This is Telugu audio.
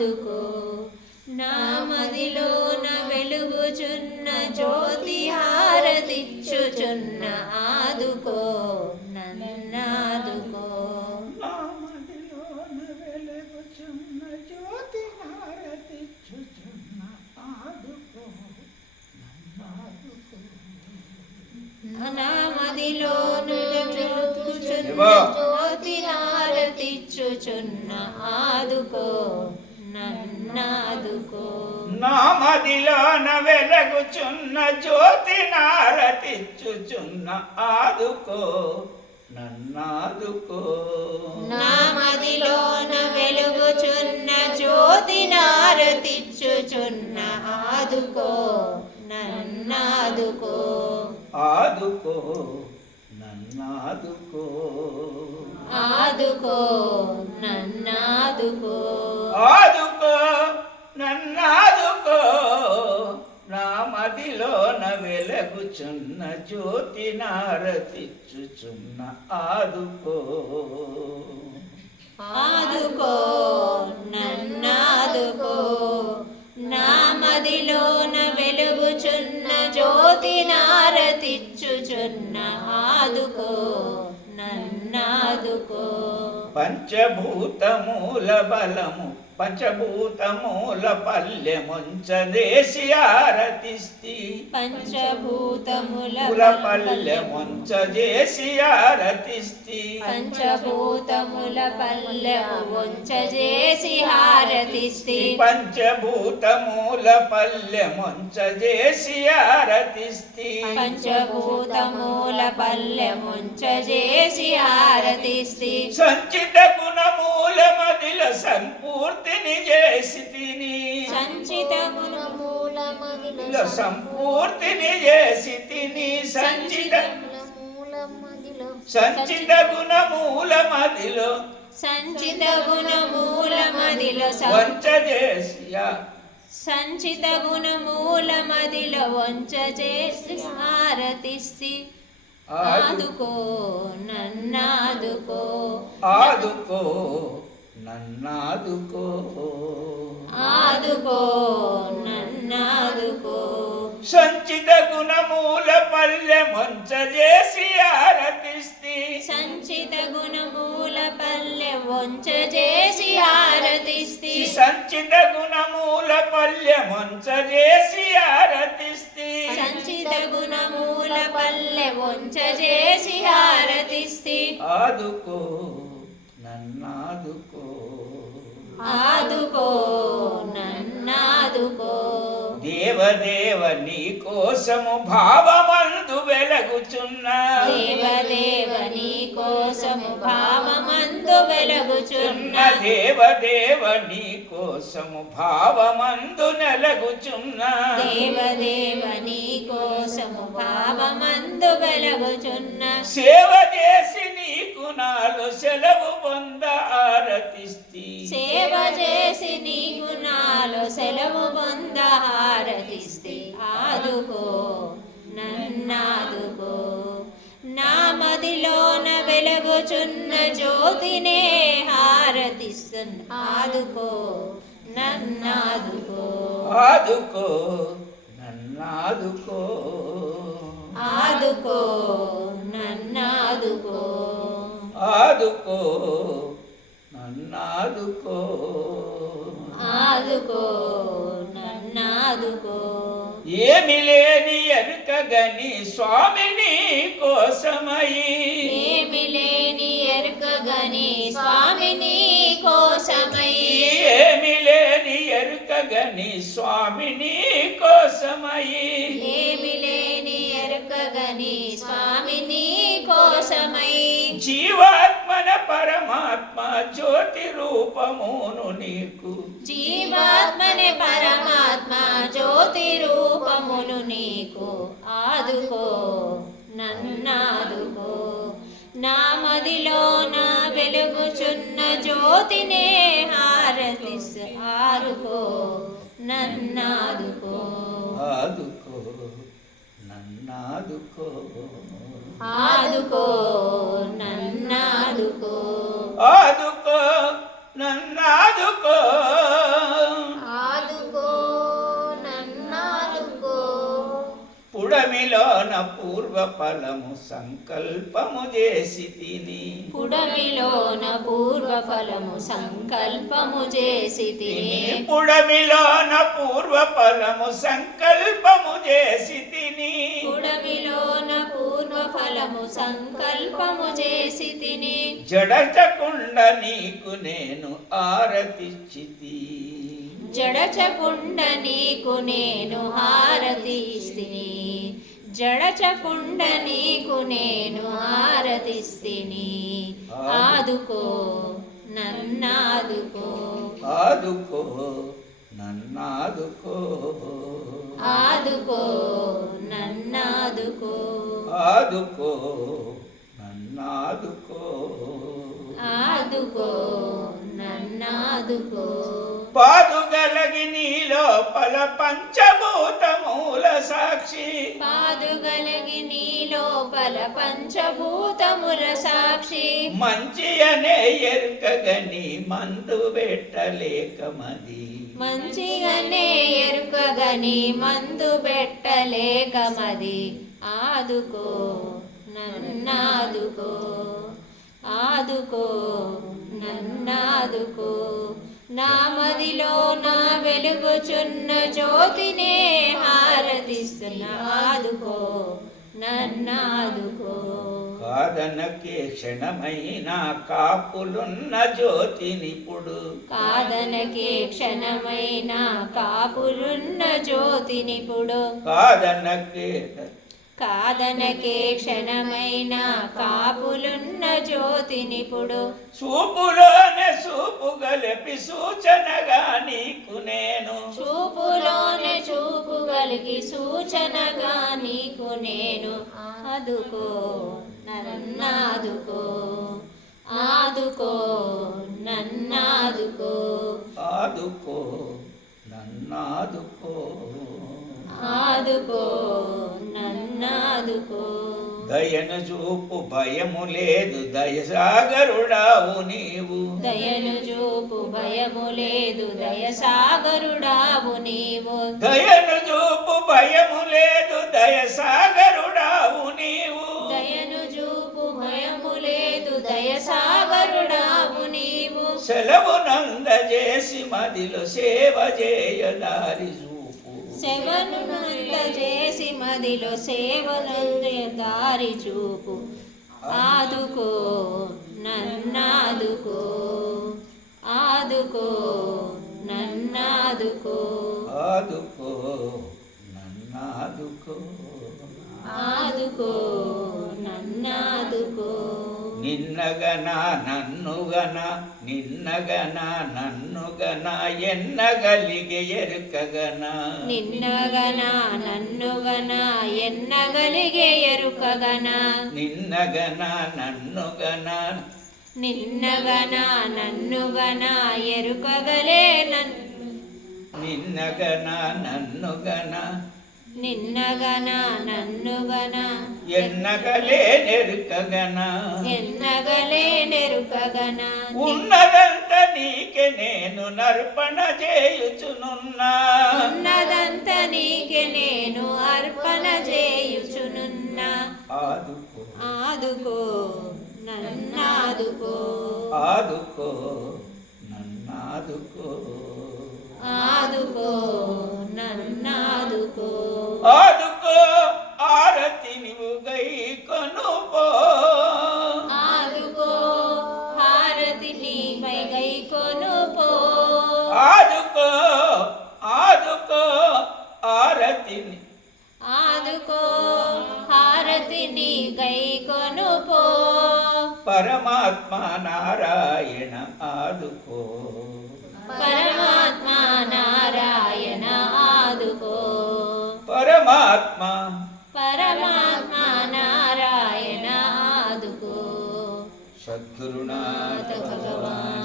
ఆదుకో నా మదిలోన వెలుగుచున్న జ్యోతి హారతిచ్చుచున్న ఆదుకో నన్నాదుకో నా మదిలోన వెలుగుచున్న జ్యోతి హారతిచ్చుచున్న ఆదుకో నన్నాదుకో నా మదిలోన వెలుగుచున్న జ్యోతి హారతిచ్చుచున్న ఆదుకో నన్నాదుకో నా మదిలోన వెలుగుచున్న జ్యోతి హారతిచ్చుచున్న ఆదుకో నన్నాదుకో నా మదిలోన వెలుగుచున్న జ్యోతి హారతిచ్చుచున్న ఆదుకో నన్నాదుకో ఆదుకో నన్నాదుకో ఆదుకో నన్నాదుకో ఆదుకో నన్నాదుకో నా మదిలోన వెలుగుచున్న జ్యోతి హారతిచ్చుచున్న ఆదుకో ఆదుకో నన్నాదుకో నా మదిలోన వెలుగుచున్న జ్యోతి హారతిచ్చుచున్న ఆదుకో నన్నాదుకో పంచభూతమూల బలము పంచభూతమూల పల్లెముంచదేశి హారతిస్తి పంచభూతముల పల్లెముంచదేశి హారతిస్తి పంచభూతముల పల్లెము వంచజేసి హారతిస్తి పంచభూతమూల పల్లెముంచదేశి హారతిస్తి పంచభూతముల పల్లెముంచజేసి హారతిస్తి సంచిత గుణమూల మదిల సంపూర్తిని చేసి తిని సంచిత గుణమూలమదిల సంపూర్తిని చేసి తిని సంచిత గుణమూల మదిలో సంచిత గుణమూలమదిలో వంచజేసియా సంచిత గుణమూలమదిలో వంచజేసి హారతిస్తి ఆదుకో నన్నాదుకో ఆదుకో నన్నాదుకో ఆదుకో నన్నాదుకో సంచిత గుణమూల పల్లెముంచజేసి హారతిస్తి సంచిత గుణమూల పల్లె వంచజేసి హారతిస్తి సంచిత గుణమూల పల్లెముంచజేసి హారతిస్తి సంచిత గుణమూల పల్లె వంచజేసి హారతిస్తి ఆదుకో నన్నాదుకో ఆదుకో నన్నాదుకో దేవదేవ నీ కోసము భావమందు వెలుగుచున్న దేవదేవ నీ కోసము భావమందు వెలుగుచున్న దేవదేవ నీ కోసము భావమందు నెలగుచున్న దేవదేవ నీ కోసము భావమందు వెలుగుచున్న సేవ చేసి నీకు నాలో సెలవు పొంద హారతిస్తి సేవ చేసి నీకు నాలో సెలవు పొంద హారతిస్తి ఆదుకో నన్నాదుకో నా మదిలోన వెలుగుచున్న జ్యోతినే హారతిస్తున్న ఆదుకో నన్నాదుకో ఆదుకో నన్నాదుకో ఆదుకో నన్నాదుకో ఆదుకో నన్నాదుకో ఆదుకో నన్నాదుకో ఏమి లేని ఎరుకగని స్వామిని కోసమై ఏమి లేని ఎరుకగని స్వామిని కోసమై ఏమి లేని ఎరుకగని స్వామిని కోసమై ఏమి లేని ఎరుకగని స్వామిని కోసమై జీవాత్మన పరమాత్మ జ్యోతి రూపమును నీకు జీవాత్మనే పరమాత్మ జ్యోతి రూపమును నీకు ఆదుకో నన్నాదుకో నా మదిలో నా వెలుగుచున్న జ్యోతినే హారతిస్ ఆరుకో నన్నాదుకో ఆదుకో నన్నాదుకో ఆదుకో నన్నాదుకో ఆదుకో నన్నాదుకో పూర్వ ఫలము సంకల్పము చేసి తిని పుడమిలోన పూర్వ ఫలము సంకల్పము చేసి తిని పుడమిలోన పూర్వ ఫలము సంకల్పము చేసి తిని పుడమిలోన పూర్వ ఫలము సంకల్పము చేసి తిని జడచకుండ నీకు నేను ఆరతిచ్చితి జడచకుండ నీకు నేను హారతిస్తిని జడచకుండ నీకు నేను హారతిస్తిని ఆదుకో నన్నాదుకో ఆదుకో నన్నాదుకో ఆదుకో నన్నాదుకో ఆదుకో నన్నాదుకో ఆదుకో నన్నాదుకో పాదుగలగి నీలోపల పంచభూతమూల సాక్షి పాదుగలిగి నీ లోపల పంచభూతముల సాక్షి మంచి అనే ఎరుకగని మందు పెట్టలేకమది మంచిగానే ఎరుకగని మందు పెట్టలేకమది ఆదుకో నన్నాదుకో ఆదుకో నన్నాదుకో నా మదిలో నా వెలుగుచున్న జ్యోతినే హారతిస్తున్నా ఆదుకో నన్నాదుకో కాదనకే క్షణమైన కాపులున్న జ్యోతినిపుడు కాదనకే క్షణమైన కాపులున్న జ్యోతినిపుడు కాదనకే క్షణమైన కాపులున్న జ్యోతినిపుడు చూపులోనే చూపు గలిపి సూచనగా నీకు నేను చూపులోనే చూపు కలిగి సూచనగా నీకు నేను ఆదుకో నన్నాదుకో ఆదుకో నన్నాదుకో ఆదుకో నన్నాదుకో ఆదుకో నన్నాదుకో దయను చూపు భయము లేదు దయసాగరుడావు నీవు దయను చూపు భయము లేదు దయసాగరుడావు నీవు దయను చూపు భయము లేదు దయసాగరుడావు నీవు దయను చూపు భయము లేదు దయసాగరుడావు నీవు సెలవు నందజేసి మదిలో సేవ చేయదారి చూపు శవను చేసి మదిలో సేవలందే దారి చూపు ఆదుకో నన్నాదుకో ఆదుకో నన్నాదుకో ఆదుకో నన్నాదుకో ఆదుకో నన్నాదుకో నిన్నగన నన్నుగన నిన్నగన నన్నుగన ఎన్నగలిగే ఎరుకగన నిన్నగన నన్నుగన ఎన్నగలిగే ఎరుకగన నిన్నగన నన్నుగన నిన్నగన నన్నుగన ఎరుకగలే నిన్నగన నన్నుగన నిన్నగన నన్నుగన ఎన్నగలే నెరుకగన ఎన్నగలే నెరుకగన ఉన్నదంత నీకే నేను నర్పణ చేయుచునున్నా ఉన్నదంత నీకే నేను అర్పణ చేయుచునున్నా ఆదుకో ఆదుకో నన్నాదుకో ఆదుకో నన్నాదుకో ఆదుకో నన్నాదుకో ఆదుకో ఆరతి నీవు గై కొనుపో ఆదుకో హారతి నీపై గై కొనుపో ఆదుకో ఆదుకో ఆరతి ఆదుకో హారతి నీ గై కొనుపో పరమాత్మ నారాయణ ఆదుకో పరమాత్మ నారాయణ ఆదుకో పరమాత్మ పరమాత్మ నారాయణ ఆదుకో సద్గురునాథ భగవాన్